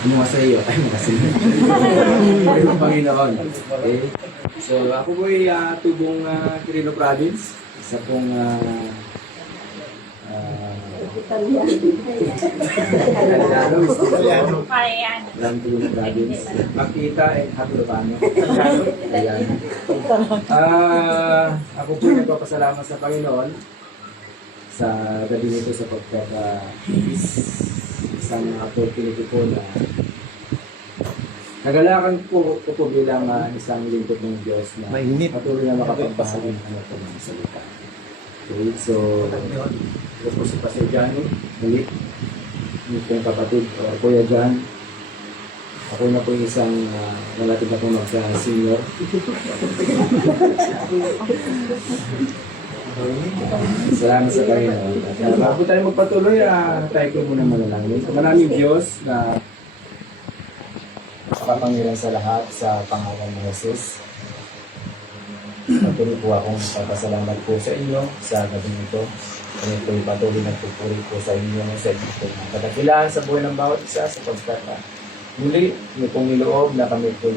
Ano nga sa iyo? Ay, makasinod. Mayroong Panginoon. Okay? So, ako po ay tubong Quirino Province. Isa pong Italiano. Lang Quirino Province. Makita ay Hatulopano. Ayan. Ako po ay nagpapasalamat sa Panginoon sa gabi nito sa isang opportunity po na nagalakan ko po bilang isang lingkod ng Diyos na patuloy na makapagbahagi ng ng salita. Okay, so ito po si Pastor Johnny, muli, yung po yung kapatid, Kuya John. Ako na po isang nalatid na po mag-senior. Salamat sa Panginoon. Bago tayo magpatuloy, tayo ko muna manalangin. Maraming Diyos na kapangyarihan sa lahat sa pangalan ni Jesus. Patuloy po akong papasalamat po sa inyo sa gabi nito. Kami po patuloy nagpupuri po sa inyo sa inyo po ng kadakilaan sa buhay ng bawat isa sapagkat muli niyo pong niloob na kami po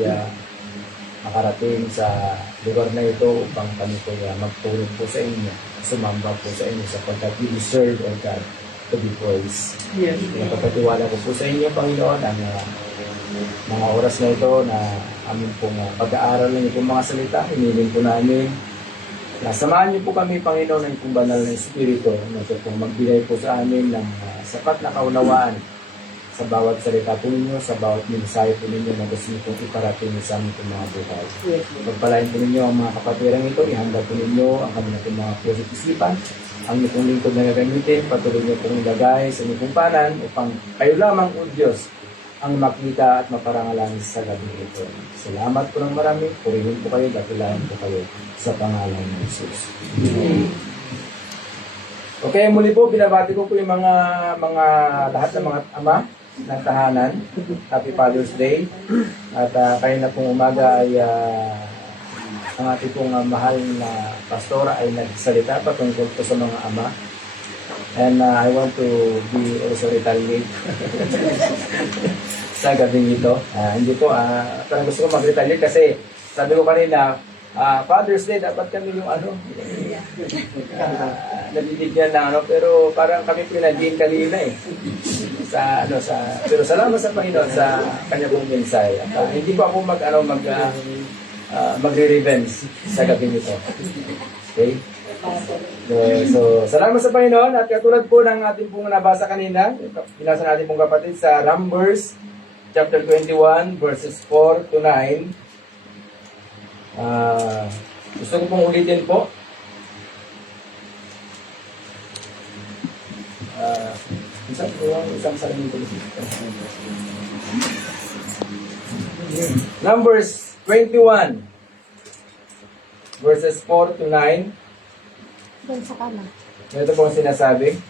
makarating sa lugar na ito upang kami po magtulong po sa inyo, sumamba po sa inyo sapagkat you deserve, O God, to be praised. Yes. Napapatiwala ko po sa inyo, Panginoon, ang mga oras na ito na amin pong pag-aaral ng itong mga salita, hiniling po namin. Samahan niyo po kami, Panginoon, ng itong banal na Espiritu na ito pong magbigay po sa amin ng sapat na kaunawaan sa bawat salita po ninyo, sa bawat mensahe po ninyo na gusto niyo pong iparating sa aming mga buhay. Yes. Pagpalain po ninyo ang mga kapatirang ito, ihanda po ninyo ang kanilang mga puso't isipan, ang inyong lingkod na gagamitin, patuloy niyo pong ilagay sa inyong kumpanan upang kayo lamang, O Diyos, ang makita at maparangalan sa gabi ito. Salamat po ng marami, purihin po kayo, dakilayan po kayo sa pangalan ng Jesus. Okay, muli po, binabati ko po yung mga lahat ng mga ama ng tahanan. Happy Father's Day. At kayo na pong umaga ay ang ating pong mahal na pastora ay nagsalita patungkol po sa mga ama. And I want to be also retaliate sa gabing ito. Hindi po, parang gusto ko mag-retaliate kasi sabi ko kanina, Father's Day, dapat kami yung nabibigyan na pero parang kami pinagin kanina pero salamat sa Panginoon sa kanya pong mensahe. Hindi po ako magre-revenge sa gabi nito. Okay? So, salamat sa Panginoon at katulad po ng ating pong nabasa kanina, binasa natin pong kapatid sa Numbers chapter 21 verses 4 to 9. Gusto ko pong ulitin po. Isang sarili ko. Numbers 21 verses 4 to 9. Ito po ang sinasabi.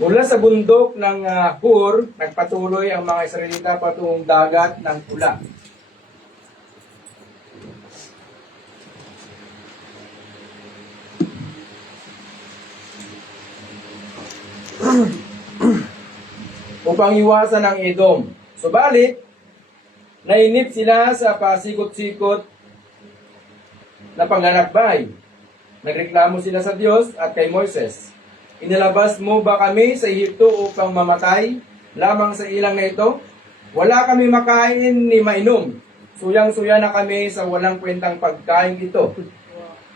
Mula sa bundok ng Hur, nagpatuloy ang mga Israelita patungong dagat ng Pula. Upang iwasan ang Edom. Subalit, nainip sila sa pasikot-sikot na panghanakbay. Nagreklamo sila sa Diyos at kay Moises. Inilabas mo ba kami sa Ehipto upang mamatay lamang sa ilang na ito? Wala kami makain ni mainom. Suyang-suya na kami sa walang kwentang pagkain ito.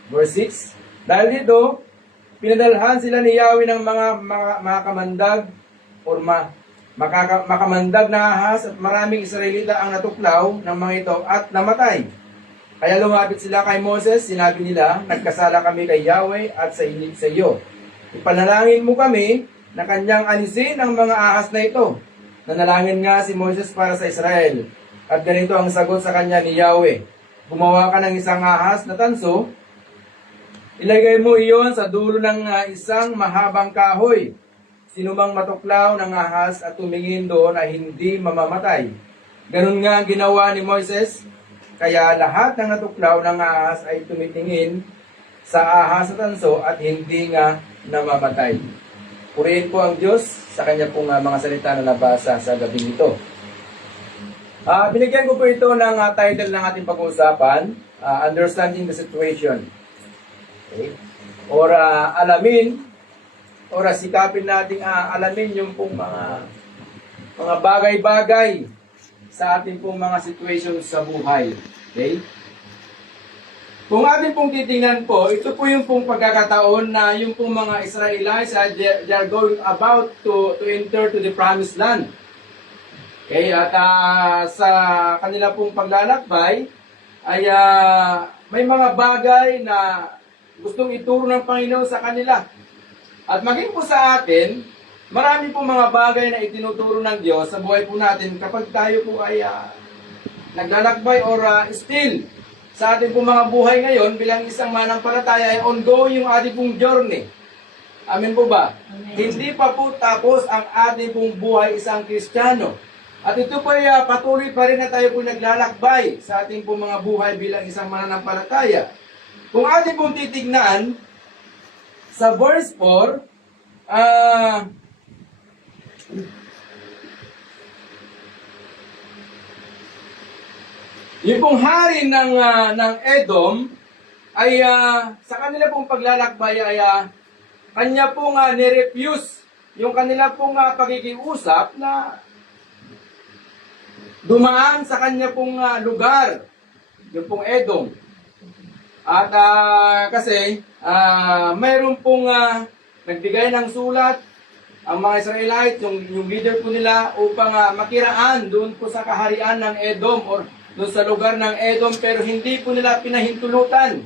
Verse 6. Dahil dito, pinadalhan sila ni Yahweh ng mga kamandag o makamandag na ahas at maraming Israelita ang natuklaw ng mga ito at namatay. Kaya lumapit sila kay Moses, sinabi nila, nagkasala kami kay Yahweh at sa iyo. Ipanalangin mo kami na kanyang alisin ang mga ahas na ito. Nanalangin nga si Moses para sa Israel. At ganito ang sagot sa kanya ni Yahweh. Gumawa ka ng isang ahas na tanso, ilagay mo iyon sa dulo ng isang mahabang kahoy. Sinumang matuklaw ng ahas at tumingin doon ay hindi mamamatay. Ganun nga ang ginawa ni Moises. Kaya lahat ng natuklaw ng ahas ay tumitingin sa ahas at tanso at hindi nga namamatay. Purihin po ang Diyos sa kanya pong mga salita na nabasa sa gabing ito. Binigyan ko po ito ng title ng ating pag-uusapan, Understanding the Situation. Okay? Or alamin, or sikapin nating alamin yung pong mga bagay-bagay sa ating pong mga situations sa buhay. Okay? Kung atin pong titingnan po, ito po yung pong pagkakataon na yung pong mga Israelites, they are going about to enter to the promised land. Okay, at sa kanila pong paglalakbay ay may mga bagay na gustong ituro ng Panginoon sa kanila. At maging po sa atin, marami pong mga bagay na itinuturo ng Diyos sa buhay po natin kapag tayo po ay naglalakbay or still sa ating pong mga buhay ngayon bilang isang manampalataya ay ongoing yung ating pong journey. Amen po ba? Amen. Hindi pa po tapos ang ating pong buhay isang Kristiyano. At ito po ay patuloy pa rin na tayo po naglalakbay sa ating pong mga buhay bilang isang mananampalataya. Kung ating pong titignan sa verse 4, yung pong hari ng Edom ay sa kanila pong paglalakbay ay kanya pong nirefuse yung kanila pong pakikiusap na dumaan sa kanya pong lugar, yung pong Edom. At kasi mayroon pong nagbigay ng sulat ang mga Israelites, yung leader po nila upang makiraan doon po sa kaharian ng Edom or doon sa lugar ng Edom, pero hindi po nila pinahintulutan.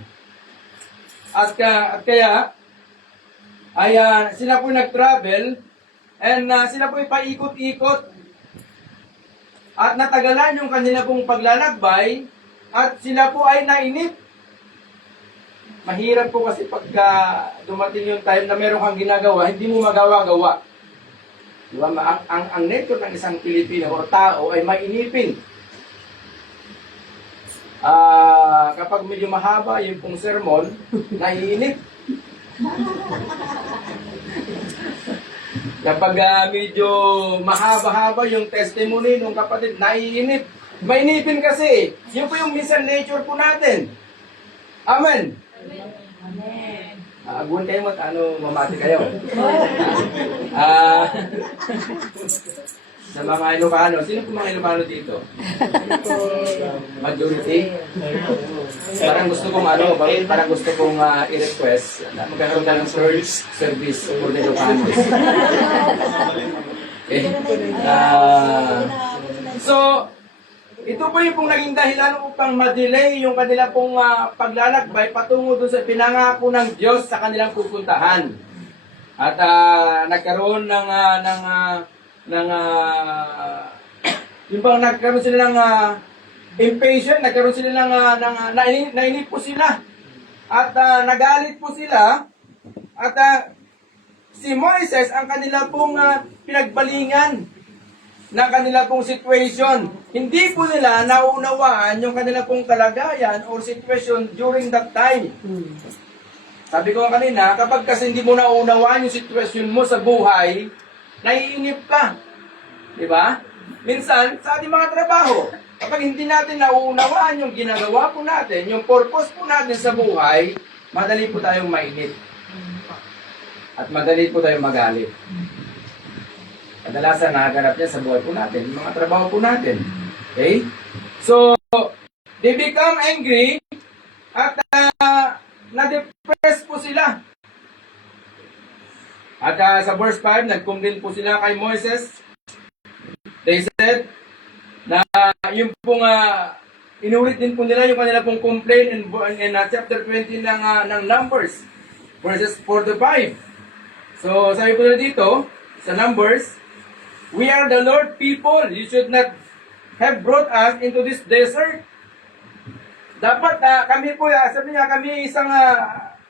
At kaya ay sila po nag-travel and sila po ipaikot-ikot at natagalan yung kanila pong paglalakbay at sila po ay nainip. Mahirap po kasi pagka dumating yung time na meron kang ginagawa, hindi mo magawa-gawa. Diba? Ang nature ng isang Pilipino o tao ay mainipin. Kapag medyo mahaba yung pong sermon, naiinip. Kapag medyo mahaba-haba yung testimony ng kapatid, naiinip. Mainipin kasi. Yun po yung minsan nature po natin. Amen. Amen. Aguan kayo mo, mamati kayo. Sa mga Ilocano, sino po mga Ilocano dito? Majority? Parang gusto kong parang gusto kong i-request na magkaroon ka ng service for the Ilocanos. Okay? So, ito po yung pong naging dahilan upang ma-delay yung kanila pong paglalakbay patungo doon sa pinangako ng Diyos sa kanilang pupuntahan. At nagkaroon yung bang nagkaroon sila ng impatient, nagkaroon sila ng nainip po sila. At nagalit po sila. At si Moises ang kanila pong pinagbalingan ng kanila pong situation. Hindi po nila nauunawaan yung kanila pong kalagayan or situation during that time. Sabi ko kanina, kapag kasi hindi mo nauunawaan yung situation mo sa buhay, naiinip ka. Diba? Minsan, sa ating mga trabaho, kapag hindi natin nauunawaan yung ginagawa po natin, yung purpose po natin sa buhay, madali po tayong mainip. At madali po tayong magalit. Kadalasan nakaganap yan sa buhay po natin, yung mga trabaho po natin. Okay? So, they become angry at na-depress po sila. At sa verse 5, nag-complain po sila kay Moises. They said na yung pong inulit din po nila yung kanila pong complaint in chapter 20 ng Numbers, verses 4 to 5. So, sabi po nila dito, sa Numbers, we are the Lord people. You should not have brought us into this desert. Dapat kami po, sabi niya, kami isang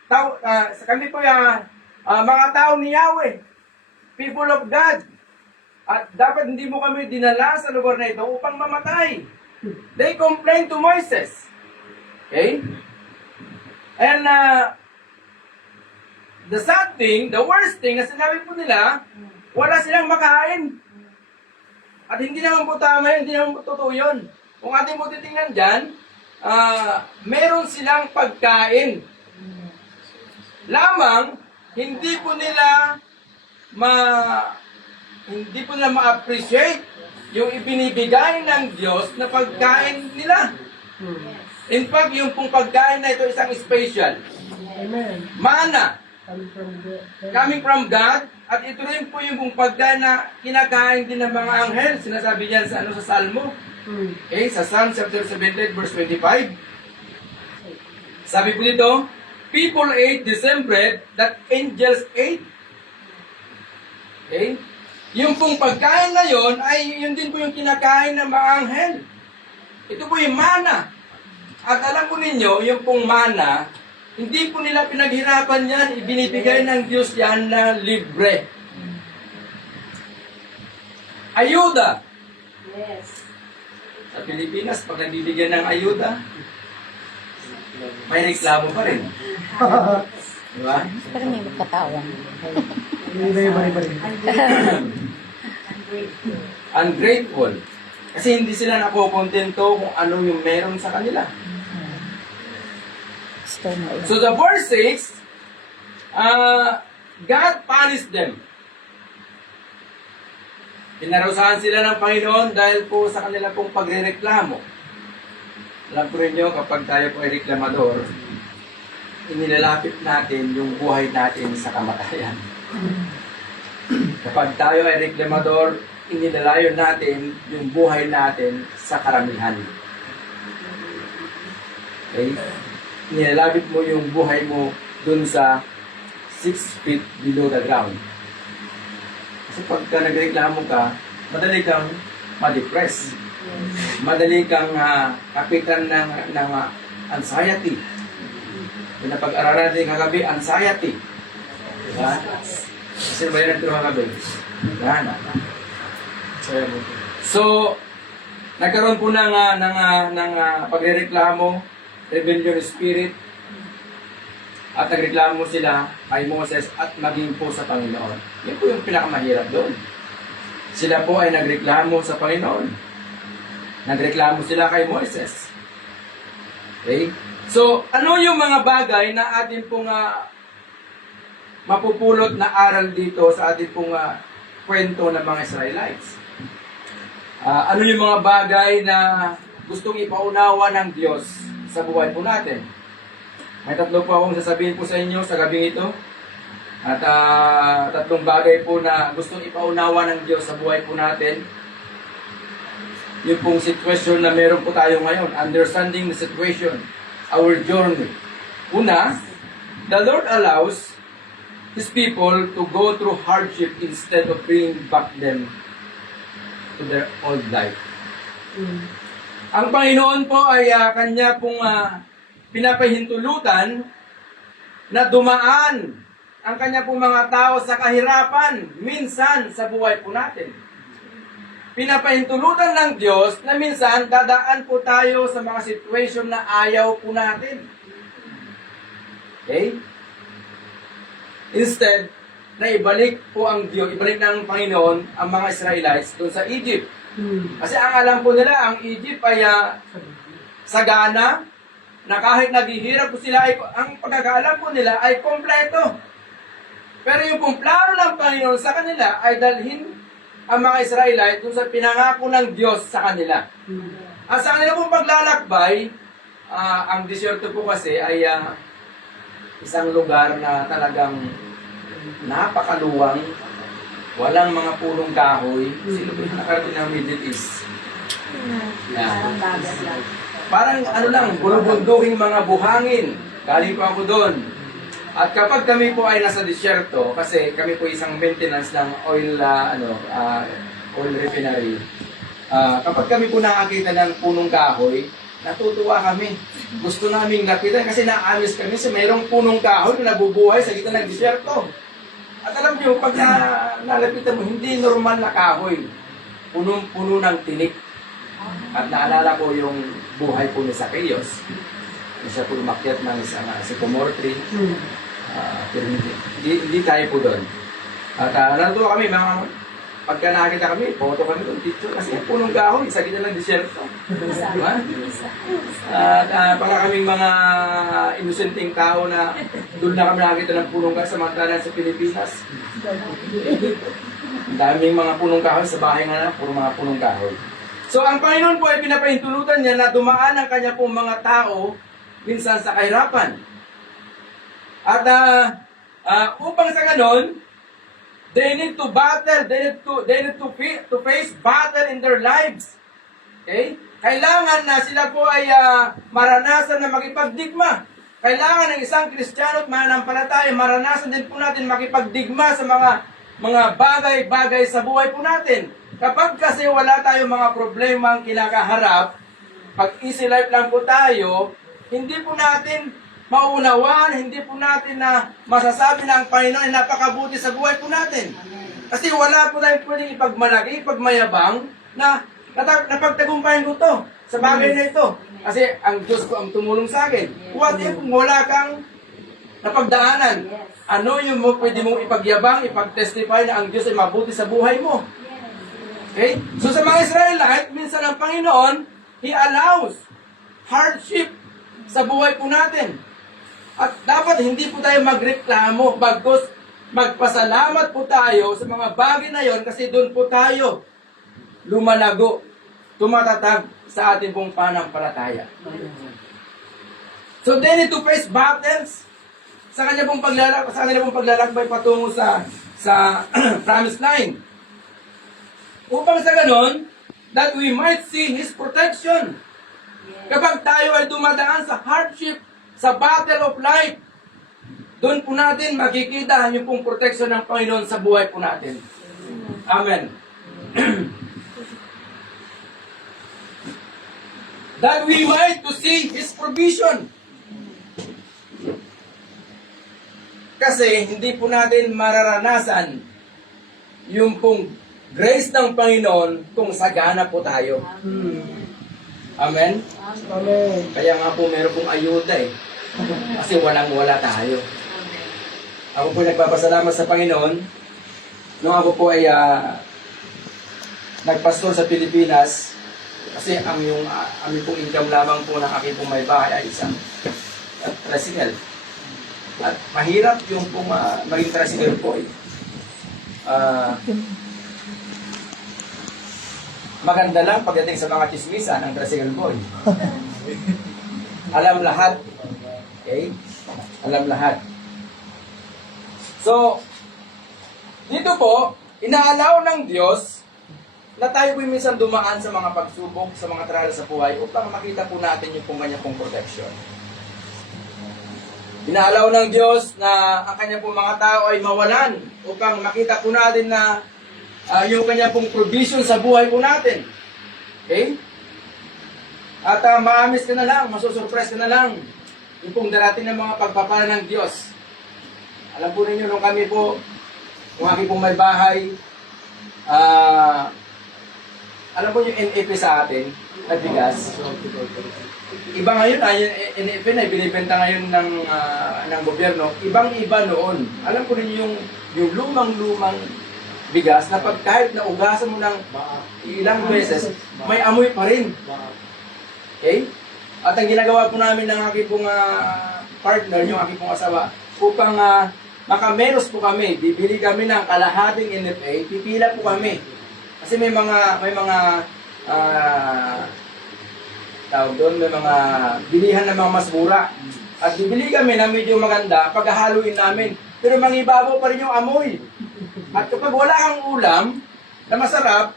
tao, kami po mga tao ni Yahweh, people of God. At dapat hindi mo kami dinala sa lugar na ito upang mamatay. They complained to Moses. Okay? And the sad thing, the worst thing, na sinabi po nila, wala silang makain. At hindi naman po tama yun, hindi naman po totoo yun. Kung ating po titingnan dyan, meron silang pagkain. Lamang, hindi po nila ma-appreciate yung ibinibigay ng Diyos na pagkain nila. In fact, yung pong pagkain na ito isang special. Amen. Mana, Coming from God. coming from God, at ito rin po yung pong pagkain na kinakain din ng mga anghel. Sinasabi niyan sa Salmo. Okay, sa Psalm chapter 78 verse 25. Sabi po dito, people ate the same bread that angels ate. Okay? Yung pong pagkain na yon ay yun din po yung kinakain ng mga anghel. Ito po yung mana. At alam po ninyo, yung pong mana, hindi po nila pinaghirapan yan, ibinibigay ng Diyos yan na libre. Ayuda. Yes. Sa Pilipinas, pag nagbibigyan ng ayuda, may reklamo pa rin. Di ba? Pero may magkatawan. Iba-iba rin. Ungrateful. Ungrateful. Kasi hindi sila nakokontento kung ano yung meron sa kanila. Gusto mo yun. So the verse says, God punished them. Pinarusahan sila ng Panginoon dahil po sa kanila pong pagrereklamo. Alam po rin nyo, kapag tayo po ay reklamador, inilalapit natin yung buhay natin sa kamatayan. Kapag tayo ay reklamador, inilalayo natin yung buhay natin sa karamihan. Okay? Nilalapit mo yung buhay mo dun sa 6 feet below the ground. Kasi pagka nagreklamo ka, madali kang ma-depress. Madali kang kapitan ng anxiety. Yung napag-aralan natin kagabi, anxiety. Diba? Kasi ba yun natin kagabi? Yan. So, nagkaroon po ng pagrereklamo, rebellion spirit, at nagreklamo sila kay Moses at maging po sa Panginoon. Yan po yung pinakamahirap doon. Sila po ay nagreklamo sa Panginoon. Nagreklamo sila kay Moses. Okay? So, ano yung mga bagay na atin pong mapupulot na aral dito sa ating pong kwento ng mga Israelites? Ano yung mga bagay na gustong ipaunawa ng Diyos sa buhay po natin? May tatlo po akong sasabihin po sa inyo sa gabing ito. At tatlong bagay po na gustong ipaunawa ng Diyos sa buhay po natin. Yung pong situation na meron po tayo ngayon. Understanding the situation. Our journey. Una, the Lord allows His people to go through hardship instead of bringing back them to their old life. Ang Panginoon po ay Kanya pong pinapahintulutan na dumaan ang Kanya pong mga tao sa kahirapan minsan sa buhay po natin. Pinapahintulutan ng Diyos na minsan dadaan po tayo sa mga situation na ayaw po natin. Okay? Instead, na ibalik po ang Diyos, ibalik ng Panginoon ang mga Israelites doon sa Egypt. Kasi ang alam po nila, ang Egypt ay sagana, na kahit naghihirap po sila, ang pagkakaalam po nila ay kompleto. Pero yung pong plano ng Panginoon sa kanila ay dalhin ang mga Israelite doon sa pinangako ng Diyos sa kanila. At sa kanila pong paglalakbay, ang disyerto po kasi ay isang lugar na talagang napakaluwang, walang mga punong kahoy. Sino ba yung nakarating ng Middle East? Parang dagat lang. Parang ano lang, bulubunduking mga buhangin. Galing po ako doon. At kapag kami po ay nasa disyerto, kasi kami po isang maintenance ng oil refinery. Kapag kami po nakakita ng punong kahoy, natutuwa kami. Gusto naming lapitan kasi naamis kami sa mayroong punong kahoy na nabubuhay sa gitna ng disyerto. At alam niyo, pag nalapitan mo, hindi normal na kahoy. Punong-puno ng tinik. At naalala ko yung buhay po ni Zacchaeus. Siya po umakyat ng isang sycamore tree. Pero hindi tayo po doon. At natutuwa kami, pagka nakakita kami, photo kami doon, picture. Kasi punong kahoy, sa gitna ng disyerto. Diba? At para kaming mga inosenteng tao na doon na kami nakakita ng punong kahoy samantalang sa Pilipinas. Ang daming mga punong kahoy sa bahay nga na, puro mga punong kahoy. So ang Panginoon po ay pinapahintulutan niya na dumaan ang kanya pong mga tao minsan sa kahirapan. At upang sa ganon, they need to battle, they need to face battle in their lives. Okay? Kailangan na sila po ay maranasan na makipagdigma. Kailangan ng isang Kristiyano at mananampalataya, maranasan din po natin makipagdigma sa mga bagay-bagay sa buhay po natin. Kapag kasi wala tayong mga problemang kinakaharap, pag easy life lang po tayo, hindi po natin maunawaan, hindi po natin na masasabi na ang Panginoon ay napakabuti sa buhay po natin. Kasi wala po tayong pwedeng ipagmalaki, ipagmayabang na napagtagumpayan ko to sa bagay na ito. Kasi ang Diyos ko ang tumulong sa akin. What if wala kang napagdaanan? Ano yung pwede mong ipagyabang, ipag-testify na ang Diyos ay mabuti sa buhay mo? Okay? So sa mga Israelite, minsan ang Panginoon, He allows hardship sa buhay po natin. At dapat hindi po tayo magreklamo, bagkus magpasalamat po tayo sa mga bagay na yon kasi doon po tayo lumalago, tumatatag sa ating pong panampalataya. So they need to face battles sa kanya pong paglalakbay patungo sa promised line. Upang sa ganon, that we might see His protection. Kapag tayo ay dumadaan sa hardship, sa battle of life, doon po natin makikita yung pong protection ng Panginoon sa buhay po natin. Amen. That we might to see His provision. Kasi hindi po natin mararanasan yung pong grace ng Panginoon kung sagana po tayo. Amen? Amen. Kaya nga po meron pong ayuda eh. Kasi walang-wala tayo. Ako po nagpapasalamat sa Panginoon. Nung ako po ay nagpastor sa Pilipinas, kasi ang pong income lamang po ng aking pong may bahay ay isang tricycle. At mahirap yung pong maging tricycle po eh. Maganda lang pagdating sa mga chismisan ng tricycle boy. Alam lahat. Okay? Alam lahat. So, dito po, inaalaw ng Diyos na tayo po minsan dumaan sa mga pagsubok, sa mga trial sa buhay upang makita po natin yung kung kanya pong protection. Inaalaw ng Diyos na ang kanya pong mga tao ay mawalan upang makita po natin na yung kanya pong provision sa buhay po natin. Okay? At maamis ka na lang, masusurprise ka na lang yung pong darating ng mga pagpapala ng Diyos. Alam po ninyo, nung kami po, kung aking pong may bahay, alam po yung NFP sa atin, na bigas. Iba ngayon, yung NFP na binibenta ngayon ng gobyerno, ibang-iba noon. Alam po ninyo yung lumang-lumang bigas na pag kahit na ugasan mo ng ilang beses, may amoy pa rin. Okay? At ang ginagawa po namin ng aking pong partner, yung aking pong asawa, upang makamenos po kami, bibili kami ng kalahating NFA, pipila po kami. Kasi may mga tawag doon, may mga bilihan ng mga mas mura. At bibili kami na medyo maganda, paghahaluin namin. Pero mangibabaw pa rin yung amoy. At kapag wala kang ulam na masarap,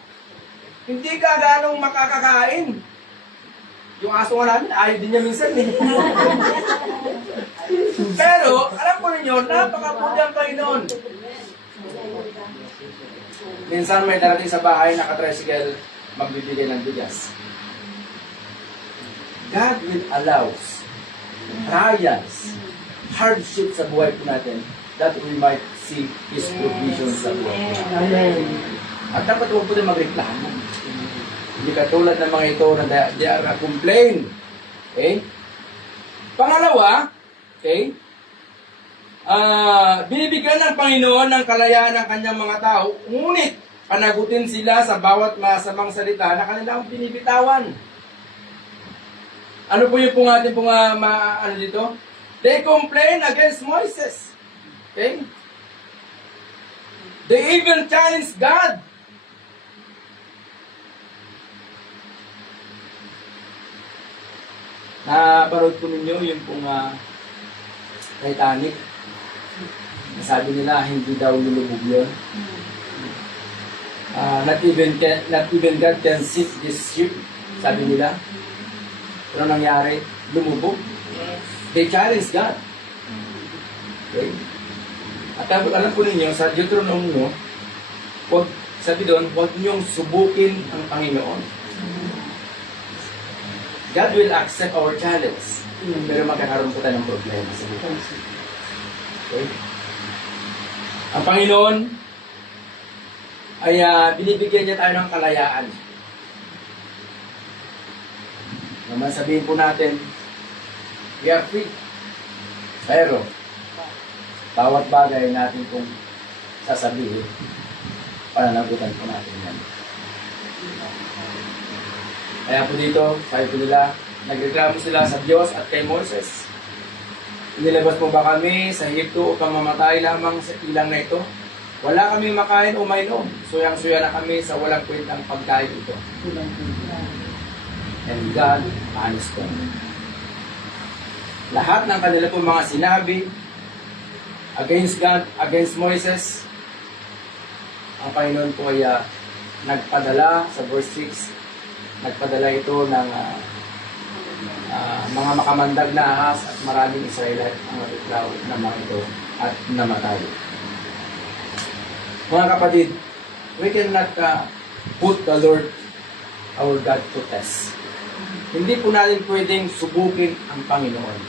hindi ka ganong makakakain. Yung aso nga namin, ayaw din niya minsan eh. Pero, alam po ninyo, napakabuti ang Panginoon. Minsan may darating sa bahay, naka-tricycle, magbibigay ng bigas. God will allow trials, hardship sa buhay po natin, that we might see His provision sa buhay po natin. Amen. At dapat huwag po din magreklamo. Hindi katulad ng mga ito na they are complain. Okay? Pangalawa, okay, binibigyan ng Panginoon ng kalayaan ng kanyang mga tao, ngunit panagutin sila sa bawat masamang salita na kanilang binibitawan. Ano po yung pong ating pong ano dito? They complain against Moses. Okay? They even challenge God. Naparod po ninyo yung pong Titanic. Sabi nila, hindi daw lulubog yun. Not even God can sink this ship, sabi nila. Pero nangyari, lumubog. They challenge God. Okay? At alam po ninyo, sa Deuteronomio, sabi doon, huwag niyong subukin ang Panginoon. God will accept our challenge. Pero magkakaroon po tayo ng problema sa buhay. Okay? Ang Panginoon ay binibigyan niya tayo ng kalayaan. Naman sabihin po natin, we are free. Pero, bawat bagay natin kung sasabihin, pananagutan po natin yan. Kaya po dito, sabi po nila, nagreklamo sila sa Diyos at kay Moses. Inilabas po ba kami sa Egypto upang mamatay lamang sa ilang na ito? Wala kami makain o mainom. Suyang-suya na kami sa walang kwentang pagkain ito. And God honest them. Lahat ng kanila po mga sinabi against God, against Moses, ang Panginoon po ay nagpadala sa verse 6, nagpadala ito ng mga makamandag na ahas at maraming Israelite ang nagreklaw ng mga ito at namatay. Mga kapatid, we cannot put the Lord, our God, to test. Hindi po natin pwedeng subukin ang Panginoon.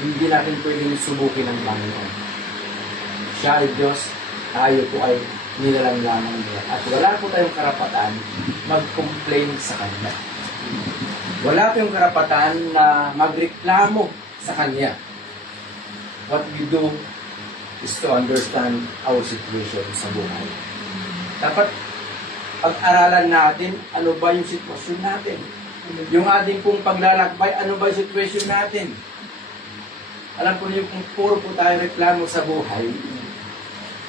Hindi natin pwedeng subukin ang Panginoon. Siya ay Diyos, tayo po ay nilalang lamang niya. At wala po tayong karapatan mag-complain sa Kanya. Wala tayong karapatan na magreklamo sa Kanya. What we do is to understand our situation sa buhay. Dapat pag-aralan natin ano ba yung sitwasyon natin. Yung ating pong paglalakbay, ano ba yung sitwasyon natin. Alam po niyo, kung puro po tayo reklamo sa buhay,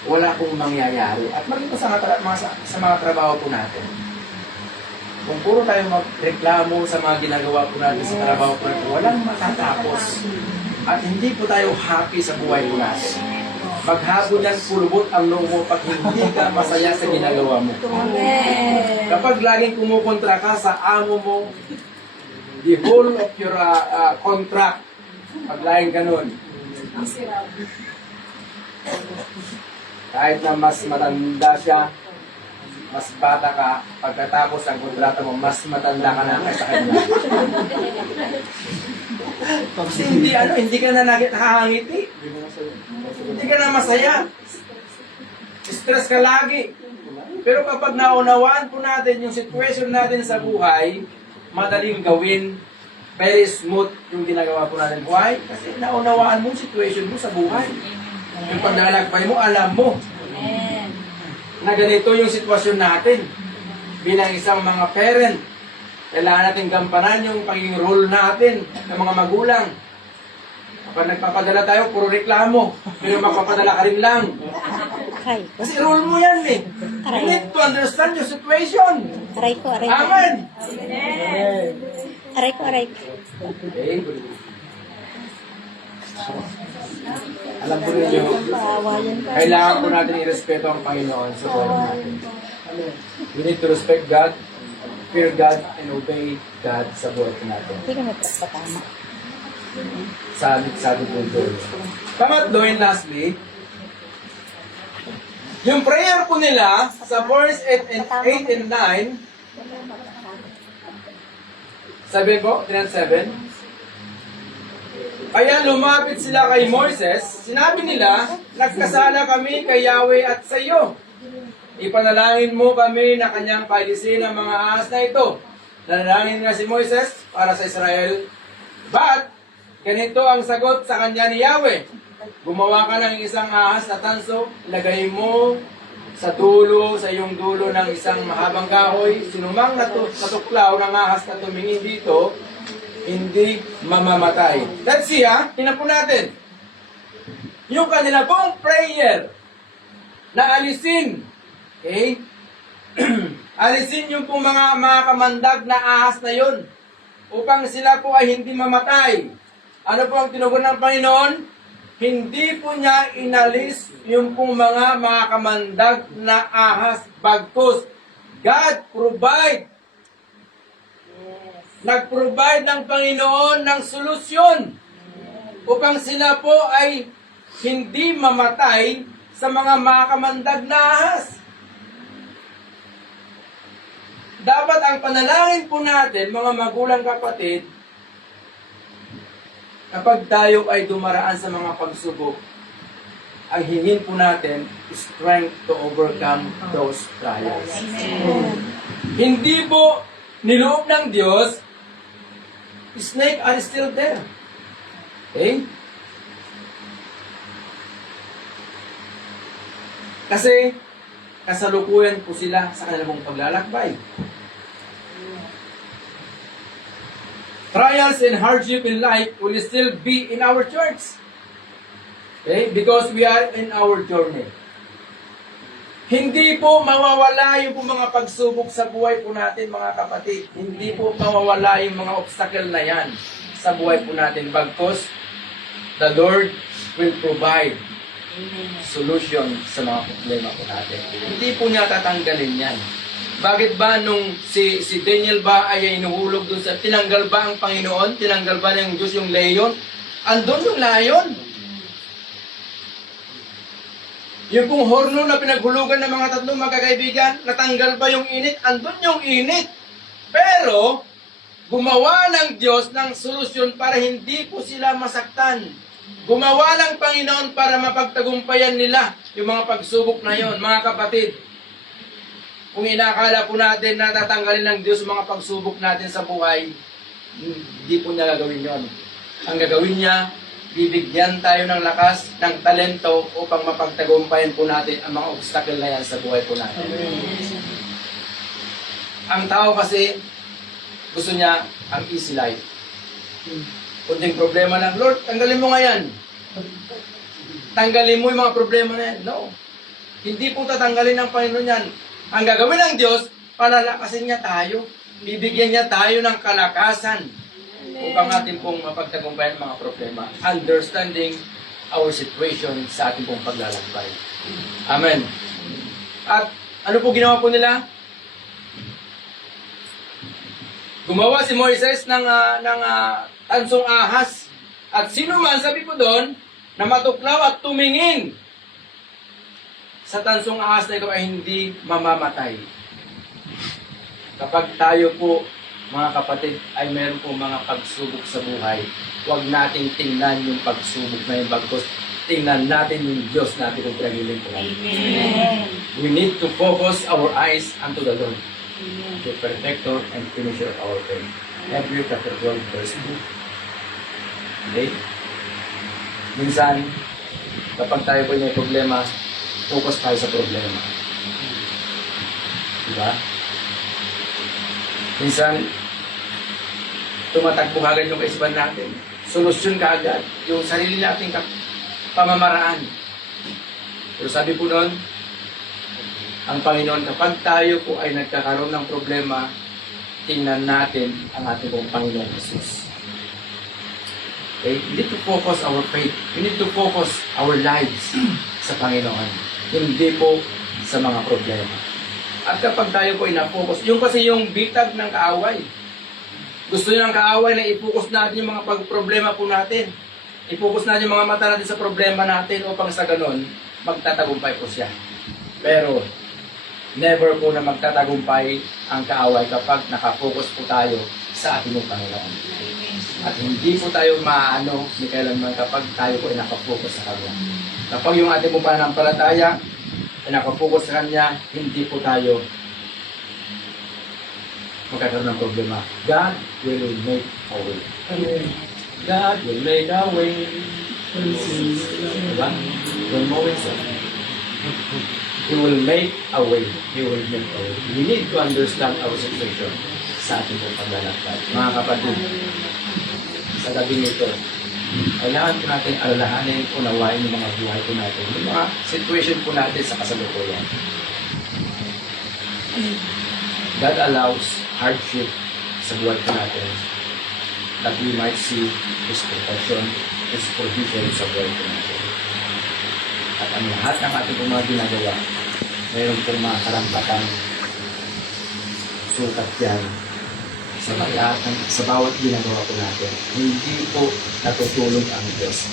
wala pong mangyayari. At maging po sa mga trabaho po natin. Kung puro tayo magreklamo sa mga ginagawa po natin sa trabaho po natin, walang matatapos. At hindi po tayo happy sa buhay po natin. Maghabol yan, pulubot ang loob mo pag hindi ka masaya sa ginagawa mo. Amen. Kapag laging kumukontra ka sa amo mo, the whole of your contract, pag laging ganun, kahit na mas matanda siya, mas bata ka, pagkatapos ang kontrata mo, mas matanda ka na kaysa kanya. Kasi hindi ka na nakahangiti. Hindi ka na masaya. Stress ka lagi. Pero kapag naunawaan po natin yung situation natin sa buhay, madaling gawin, very smooth yung ginagawa po natin. Why? Kasi naunawaan mo yung situation mo sa buhay. Yung paglalakbay mo, alam mo Amen. na ganito yung sitwasyon natin. Bilang isang mga parent, kailangan natin gampanan yung pagiging role natin ng mga magulang. Kapag nagpapadala tayo, puro reklamo. Pero magpapadala ka rin lang. Aray. Kasi role mo yan eh. You need to understand your situation. Aray ko, aray ko. Amen! Aray ko, aray ko. Okay. Alam po ninyo, Paawa yan. kailangan po natin i-respeto ang Panginoon sa buhay natin. We need to respect God, fear God, and obey God sa buhay natin. Hindi ka magpapatama. Sabi po doon. Pangatlo and lastly, yung prayer po nila sa verse 8 and 9, sabi po, 3 and 7, kaya lumapit sila kay Moises, sinabi nila, nagkasala kami kay Yahweh at sa iyo. Ipanalangin mo kami na kanyang pailisin ang mga ahas na ito. Nanalangin nga si Moises para sa Israel. But, ganito ang sagot sa kanya ni Yahweh. gumawa ka ng isang ahas na tanso, ilagay mo sa dulo, sa iyong dulo ng isang mahabang kahoy, sinumang natuklaw ng ahas na tumingin dito, hindi mamamatay. Let's see tingnan po natin. Yung kanila pong prayer na alisin, okay? Alisin yung pong mga kamandag na ahas na yun upang sila po ay hindi mamatay. Ano po ang tinugon ng Panginoon? Hindi po niya inalis yung pong mga kamandag na ahas. Bagkus, God provide. Nag-provide ng Panginoon ng solusyon upang sila po ay hindi mamatay sa mga makamandag na ahas. Dapat ang panalangin po natin, mga magulang kapatid, kapag tayo ay dumaraan sa mga pagsubok, ang hingin po natin is strength to overcome those trials. Hindi po niloob ng Diyos, snake are still there. Okay? Kasi kasalukuyan po sila sa kanilang paglalakbay. Trials and hardship in life will still be in our church. Okay? Because we are in our journey. Hindi po mawawala yung mga pagsubok sa buhay po natin, mga kapatid. Hindi po mawawala yung mga obstacle na yan sa buhay po natin. Bagkus, the Lord will provide solution sa mga problema po natin. Hindi po niya tatanggalin yan. Bakit ba nung si Daniel ba ay inuhulog doon sa, tinanggal ba ang Panginoon? Tinanggal ba ng Diyos yung leyon? Andun yung layon. Yung pong horno na pinaghulugan ng mga tatlong magkakaibigan, natanggal ba yung init? Andun yung init. Pero, gumawa ng Diyos ng solusyon para hindi po sila masaktan. Gumawa ng Panginoon para mapagtagumpayan nila yung mga pagsubok na yon, mga kapatid. Kung inakala po natin na tatanggalin ng Diyos mga pagsubok natin sa buhay, hindi po niya gagawin yon. Ang gagawin niya, bibigyan tayo ng lakas, ng talento upang mapagtagumpayan po natin ang mga obstacle na yan sa buhay po natin. Ang tao kasi, gusto niya ang easy life. Kunting problema lang, Lord, tanggalin mo nga yan. Tanggalin mo yung mga problema na yan. No. Hindi po tatanggalin ng Panginoon yan. Ang gagawin ng Diyos, palalakasin niya tayo. Bibigyan niya tayo ng kalakasan upang ating pong mapagtagumpayan mga problema. Understanding our situation sa ating pong paglalakbay. Amen. At ano po ginawa po nila? Gumawa si Moises ng tansong ahas. At sino man, sabi po doon, na matuklaw at tumingin sa tansong ahas na ito ay hindi mamamatay. Kapag tayo po, mga kapatid, ay meron po mga pagsubok sa buhay, huwag nating tingnan yung pagsubok na yung bagkus. Tingnan natin yung Diyos natin kung pinagiling po. Amen. We need to focus our eyes unto the Lord, the perfecter and finisher of our faith. Hebrews chapter 12, verse 2. Okay? Minsan, kapag tayo po may problema, focus tayo sa problema. Diba? Minsan, tumatakbo agad yung kaisipan natin. Solusyon ka agad. Yung sarili nating pamamaraan. Pero sabi po noon, ang Panginoon, kapag tayo po ay nagkakaroon ng problema, tingnan natin ang ating pong Panginoon Jesus. Okay? We need to focus our faith. We need to focus our lives sa Panginoon. Hindi po sa mga problema. At kapag tayo po ay na-focus, yung kasi yung bitag ng kaaway. Gusto nyo ng kaaway na i-focus natin yung mga problema po natin. I-focus natin yung mga mata natin sa problema natin upang sa ganon, magtatagumpay po siya. Pero, never po na magtatagumpay ang kaaway kapag nakafocus po tayo sa ating Panginoon. At hindi po tayo maano ni kailanman kapag tayo po ay nakafocus sa Kanya. Kapag yung ating po pananampalataya ay nakafocus sa Kanya, hindi po tayo magkakaroon ng problema. God will make a way. Amen. God will make a way Diba? When Moses, He will make a way. He will make a way. We need to understand our situation sa ating pong paglalakbay. Mga kapatid, sa gabi nito, kailangan po natin alalahanin, unawain yung mga buhay po natin, yung mga situation po natin sa kasalukuyan. God allows hardship sa buhay po natin that we might see His protection, His provision sa buhay po natin. At ang lahat ng ating mga ginagawa, mayroon pong mga karampatan, sukat yan, sa bawat ginagawa po natin. Hindi po natutulog ang Diyos.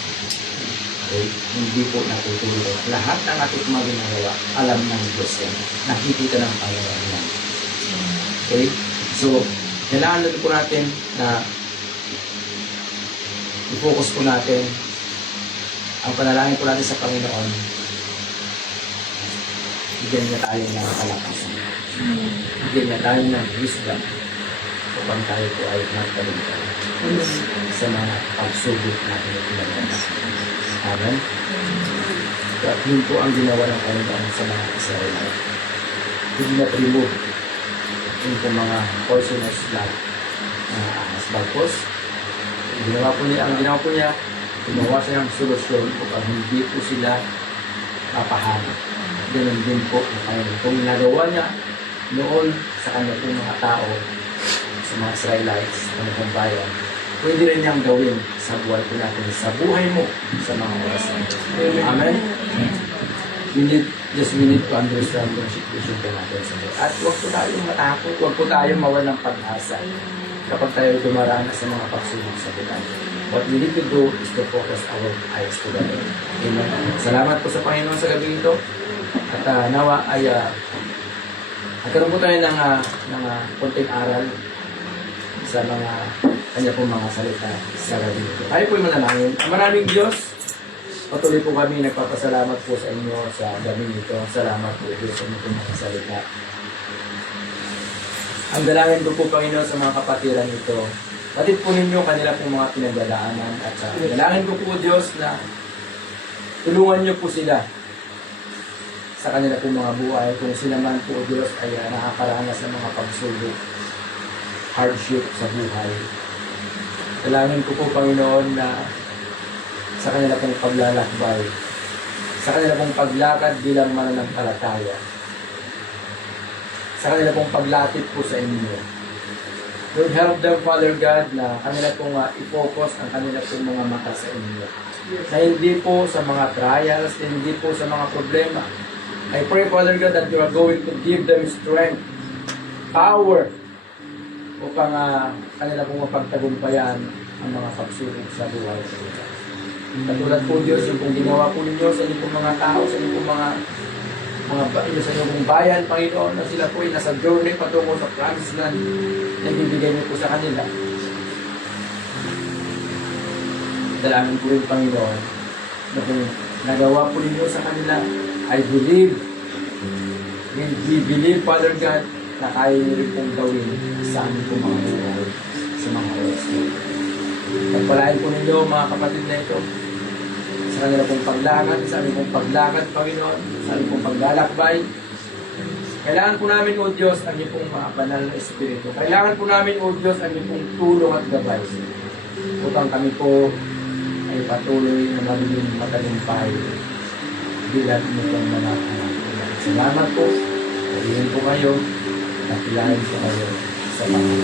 Okay? Hindi po natutulog. Lahat ng ating mga ginagawa, alam ng Diyos yan. Nakikita ng Panginoon yan. Okay? So, kailangan po natin na i-focus po natin ang panalangin po natin sa Panginoon. Bigyan niya tayo ng kalakasan. Bigyan niya tayo ng wisdom upang tayo po ay magtaluntay sa mga pagsubok natin at pinagdanas. Amen? At yun po ang ginawa ng Panginoon sa mga Israelite. Did not remove yung po mga poisonous blood as bagpos. Ang ginawa po niya, gumawa siya ng solusyon upang hindi po sila mapahamak. Ganun din po ang Panginoon. Kung nagawa niya noon sa kanya pong mga tao, sa mga Israelites, sa kanyang bayan, pwede rin niyang gawin sa buhay po natin, sa buhay mo, sa mga oras na ito. Amen? We need to understand yung situation po natin sa buhay. At huwag po tayong matakot, huwag po tayong mawalang pag-asa kapag tayo dumaranas sa mga pagsubok sa buhay. What we need to do is to focus our eyes to the Lord. Amen. Salamat po sa Panginoon sa gabi ito. At nawa ay nagkaroon po tayo ng konting aral sa mga kanya pong mga salita sa gabi ito. Tayo po yung manalangin. Maraming Diyos, patuloy po kami nagpapasalamat po sa inyo sa gabi ito. Salamat po Diyos sa inyong mga salita. Ang dalangin ko po Panginoon sa mga kapatiran ito, patid po ninyo kanila pong mga pinagdadaanan at dalangin ko po Diyos na tulungan niyo po sila sa kanila pong mga buhay kung sila man po Diyos ay nakakaranas ng mga pagsubok, hardship sa buhay. Dalangin ko po Panginoon na sa kanila pong paglalakbay, sa kanila pong paglakad bilang mananampalataya, sa kanila pong paglatid po sa inyo. Lord, help them, Father God, na kanila pong i-focus ang kanila pong mga mata sa inyo. Na hindi po sa mga trials, na hindi po sa mga problema. I pray, Father God, that you are going to give them strength, power, upang kanila pong mapagtagumpayan ang mga pagsubok sa buhay. Katulad po, Diyos, yung pong ginawa po ninyo sa inyong pong mga tao, sa inyong pong mga sa inyong bayan, Panginoon, na sila po ay nasa journey patungo sa promised land na ibibigay niyo po sa kanila. Dalangin po rin, Panginoon, na kung nagawa po ninyo sa kanila, I believe, we believe, Father God, na kaya niyo rin pong gawin sa aming pong mga buhay, sa mga oras na. Pagpalain po ninyo, mga kapatid na ito, sa kanila pong paglakad, sa aming pong paglakad, Panginoon, sa aming pong paglalakbay. Kailangan po namin, O Diyos, ang iyong pong mga banal na Espiritu. Kailangan po namin, O Diyos, ang iyong pong tulong at gabay. Upang kami po ay patuloy na magiging matagumpay bilang inyong mga anak. Salamat po. Pagiging po kayo. Nakilahin po kayo sa mga